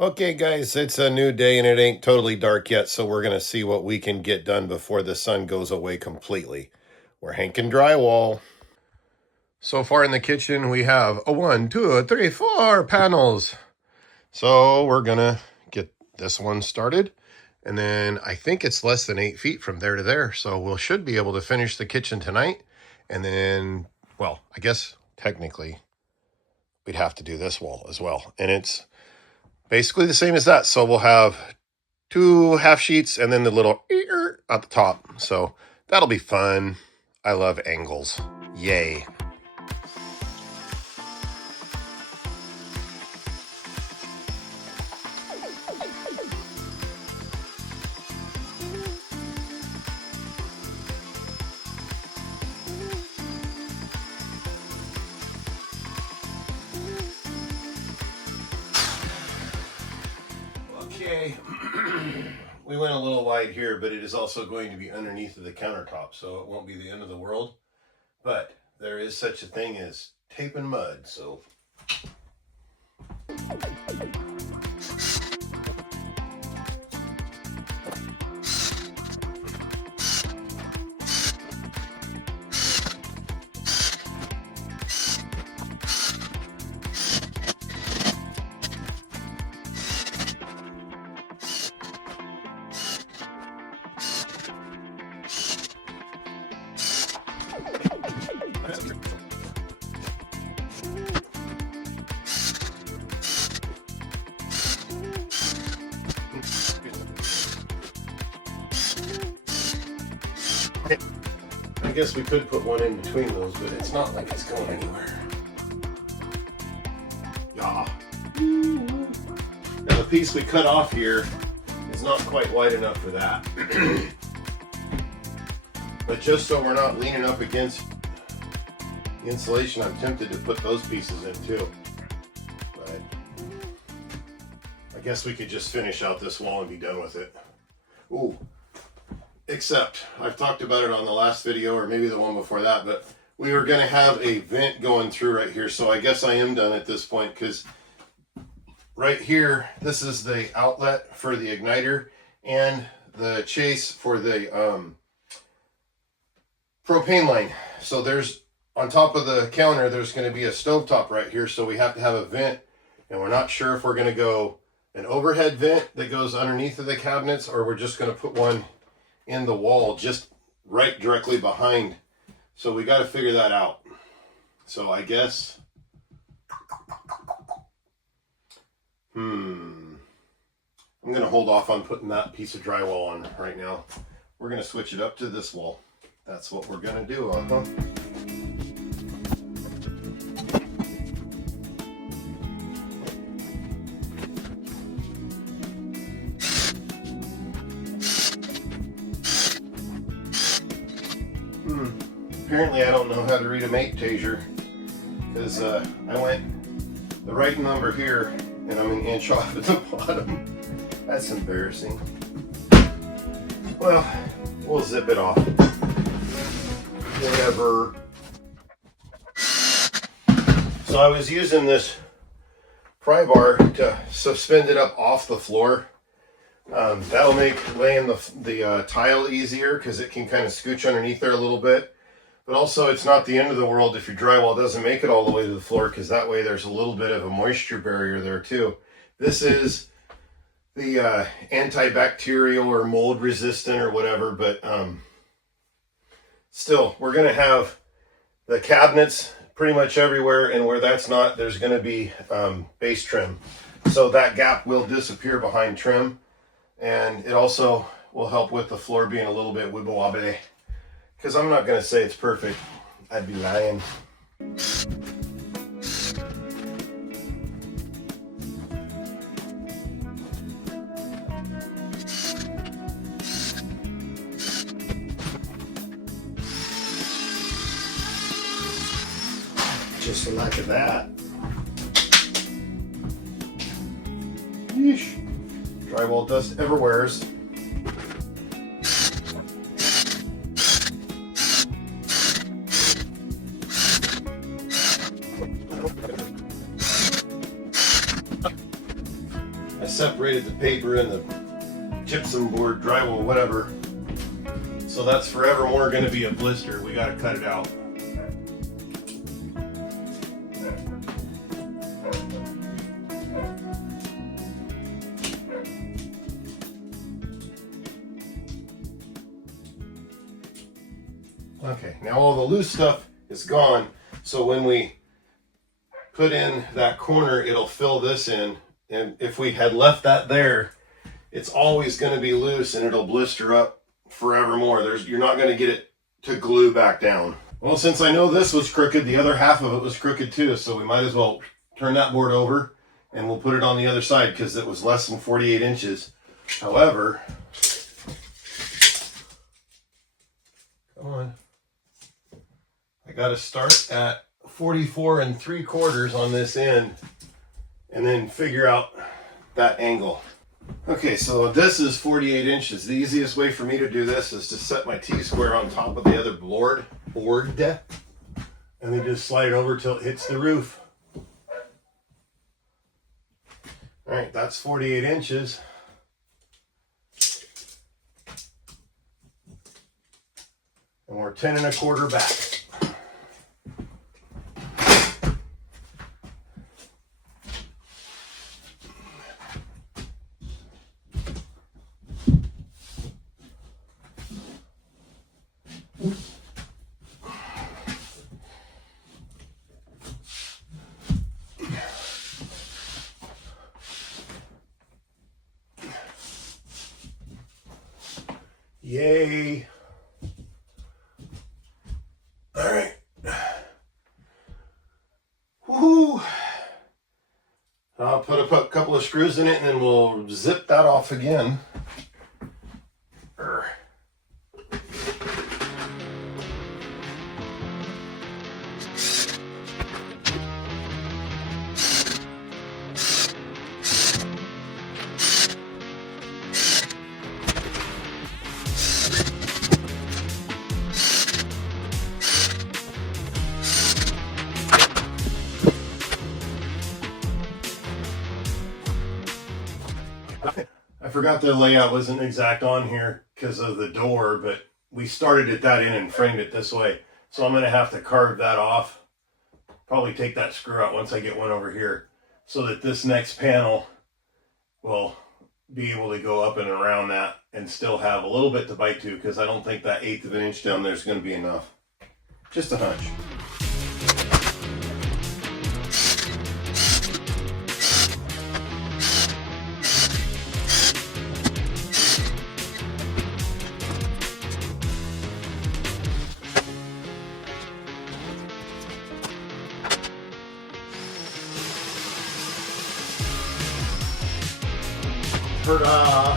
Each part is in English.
Okay, guys, it's a new day and it ain't totally dark yet, so we're going to see what we can get done before the sun goes away completely. We're hanking drywall. So far in the kitchen, we have a 1, 2, 3, 4 panels. So we're going to get this one started. And then I think it's less than 8 feet from there to there. So we should be able to finish the kitchen tonight. And then, well, I guess technically we'd have to do this wall as well. And it's basically the same as that. So we'll have 2 half sheets and then the little at the top. So that'll be fun. I love angles. Yay. Okay. We went a little wide here, but it is also going to be underneath of the countertop, so it won't be the end of the world. But there is such a thing as tape and mud, so. I guess we could put one in between those, but it's not like it's going anywhere. Yeah. Now the piece we cut off here is not quite wide enough for that. But just so we're not leaning up against the insulation, I'm tempted to put those pieces in too. But I guess we could just finish out this wall and be done with it. Ooh. Except, I've talked about it on the last video, or maybe the one before that, but we were going to have a vent going through right here, so I guess I am done at this point, because right here, this is the outlet for the igniter, and the chase for the propane line. So there's, on top of the counter, there's going to be a stovetop right here, so we have to have a vent, and we're not sure if we're going to go an overhead vent that goes underneath of the cabinets, or we're just going to put one in the wall just right directly behind. So we got to figure that out. So I guess I'm going to hold off on putting that piece of drywall on right now. We're going to switch it up to this wall. That's what we're going to do, Apparently I don't know how to read a mate taser, because I went the right number here and I'm an inch off at the bottom. That's embarrassing. Well, we'll zip it off. Whatever. So I was using this pry bar to suspend it up off the floor. That'll make laying the tile easier, because it can kind of scooch underneath there a little bit. But also, it's not the end of the world if your drywall doesn't make it all the way to the floor, because that way there's a little bit of a moisture barrier there too. This is the antibacterial or mold resistant or whatever, but still, we're going to have the cabinets pretty much everywhere, and where that's not, there's going to be base trim. So that gap will disappear behind trim, and it also will help with the floor being a little bit wibble wobbly. Because I'm not going to say it's perfect. I'd be lying. Just the lack of that. Yeesh. Drywall dust everywheres. separated the paper and the gypsum board, drywall, whatever. So that's forevermore going to be a blister. We got to cut it out. Okay, now all the loose stuff is gone. So when we put in that corner, it'll fill this in. And if we had left that there, it's always going to be loose and it'll blister up forevermore. You're not going to get it to glue back down. Well, since I know this was crooked, the other half of it was crooked too. So we might as well turn that board over and we'll put it on the other side because it was less than 48 inches. However, come on. I got to start at 44 3/4 on this end and then figure out that angle. Okay, so this is 48 inches. The easiest way for me to do this is to set my T-square on top of the other board, and then just slide it over till it hits the roof. All right, that's 48 inches. And we're 10 1/4 back. Yay. All right. Woohoo. I'll put a couple of screws in it and then we'll zip that off again. I forgot the layout wasn't exact on here because of the door, but we started at that end and framed it this way. So I'm going to have to carve that off. Probably take that screw out once I get one over here so that this next panel will be able to go up and around that and still have a little bit to bite to, because I don't think that 1/8 of an inch down there is going to be enough. Just a hunch. Ta-da!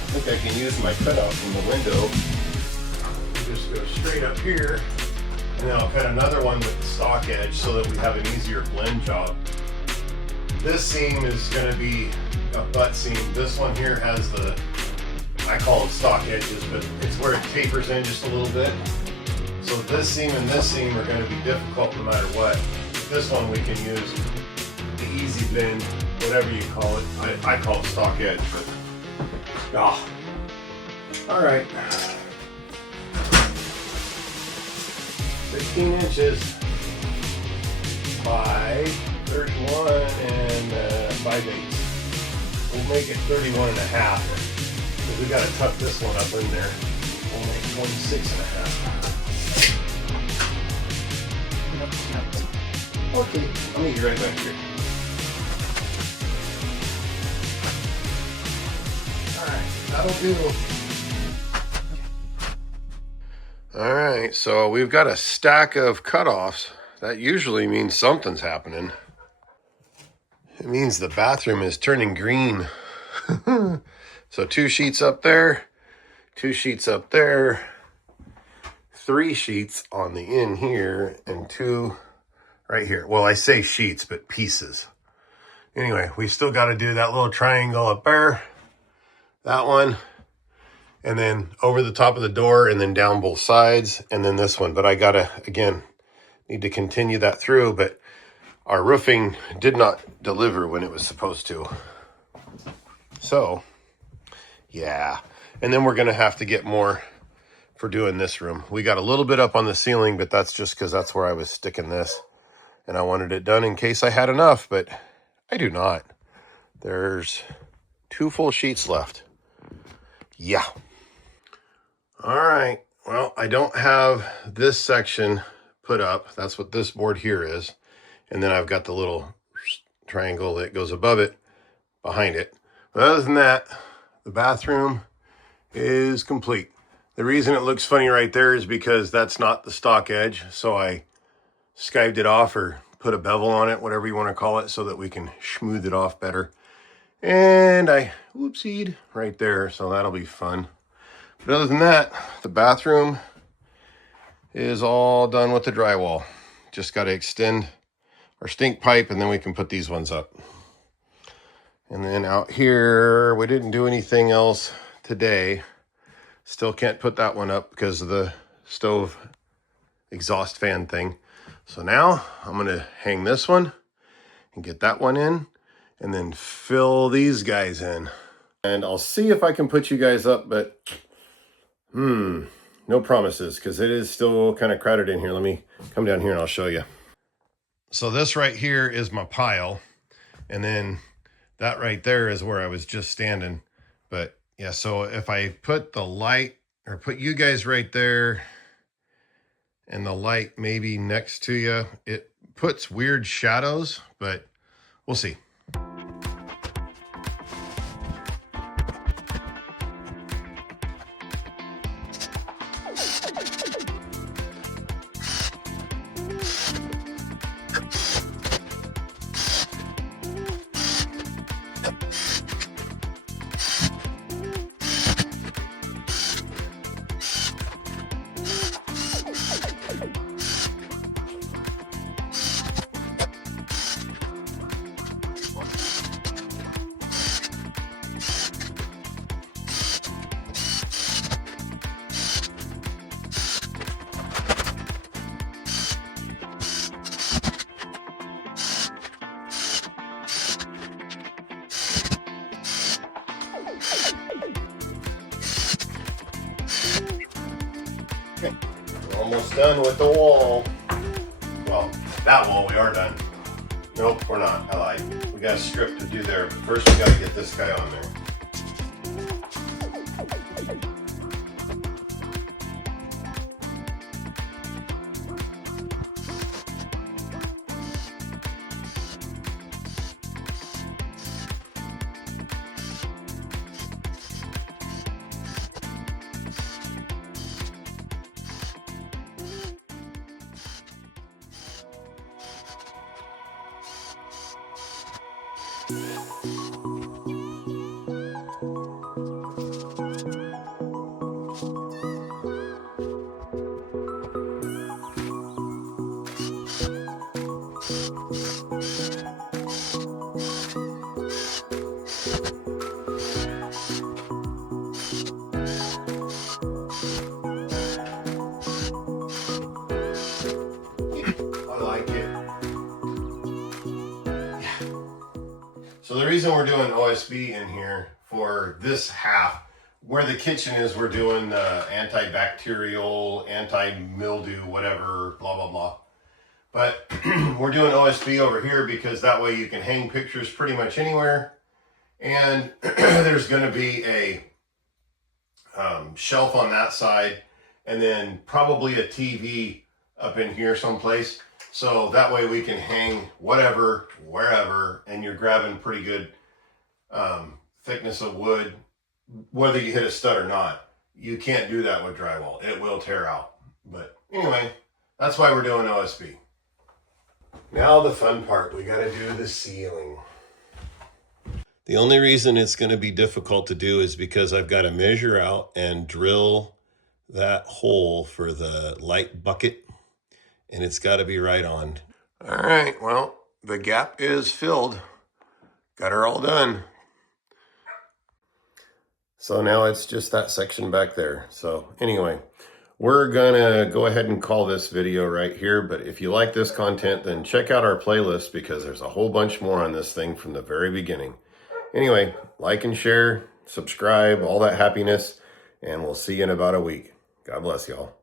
I think I can use my cutout from the window. Just go straight up here, and then I'll cut another one with the stock edge so that we have an easier blend job. This seam is going to be a butt seam. This one here has the, I call them stock edges, but it's where it tapers in just a little bit. So this seam and this seam are going to be difficult no matter what. This one we can use the easy bend, whatever you call it. I call it stock edge, but all right. 16 inches by 31 and 5/8. We'll make it 31 and a half because we got to tuck this one up in there. We'll make 26 and a half. Okay, I'll meet you right back here. Alright, that'll do. Alright, so we've got a stack of cutoffs. That usually means something's happening. It means the bathroom is turning green. So 2 sheets up there, 2 sheets up there, 3 sheets on the end here, and 2 right here. Well, I say sheets, but pieces. Anyway, we still got to do that little triangle up there, that one, and then over the top of the door, and then down both sides, and then this one. But I got to, again, need to continue that through, but our roofing did not deliver when it was supposed to. So, yeah. And then we're going to have to get more for doing this room. We got a little bit up on the ceiling, but that's just because that's where I was sticking this. And I wanted it done in case I had enough, but I do not. There's 2 full sheets left. Yeah. All right. Well, I don't have this section put up. That's what this board here is. And then I've got the little triangle that goes above it, behind it. But other than that, the bathroom is complete. The reason it looks funny right there is because that's not the stock edge. So I skived it off or put a bevel on it, whatever you want to call it, so that we can smooth it off better. And I whoopsied right there, so that'll be fun. But other than that, the bathroom is all done with the drywall. Just got to extend our stink pipe and then we can put these ones up. And then out here, we didn't do anything else today. Still can't put that one up because of the stove exhaust fan thing. So now I'm going to hang this one and get that one in and then fill these guys in. And I'll see if I can put you guys up, but no promises because it is still kind of crowded in here. Let me come down here and I'll show you. So this right here is my pile. And then that right there is where I was just standing. But yeah, so if I put the light or put you guys right there and the light maybe next to you, it puts weird shadows, but we'll see. Okay, we're almost done with the wall. Well, that wall we are done. Nope, we're not. I lied. We got a strip to do there, but first we got to get this guy on there. So the reason we're doing OSB in here for this half, where the kitchen is, we're doing antibacterial, anti-mildew, whatever, blah, blah, blah. But we're doing OSB over here because that way you can hang pictures pretty much anywhere. And there's going to be a shelf on that side and then probably a TV up in here someplace. So that way we can hang whatever, wherever, and you're grabbing pretty good thickness of wood, whether you hit a stud or not. You can't do that with drywall. It will tear out. But anyway, that's why we're doing OSB. Now the fun part, we got to do the ceiling. The only reason it's going to be difficult to do is because I've got to measure out and drill that hole for the light bucket. And it's got to be right on. All right, well, the gap is filled. Got her all done. So now it's just that section back there. So anyway, We're gonna go ahead and call this video right here, but if you like this content, then check out our playlist because there's a whole bunch more on this thing from the very beginning. Anyway, like and share, subscribe, all that happiness, and we'll see you in about a week. God bless y'all.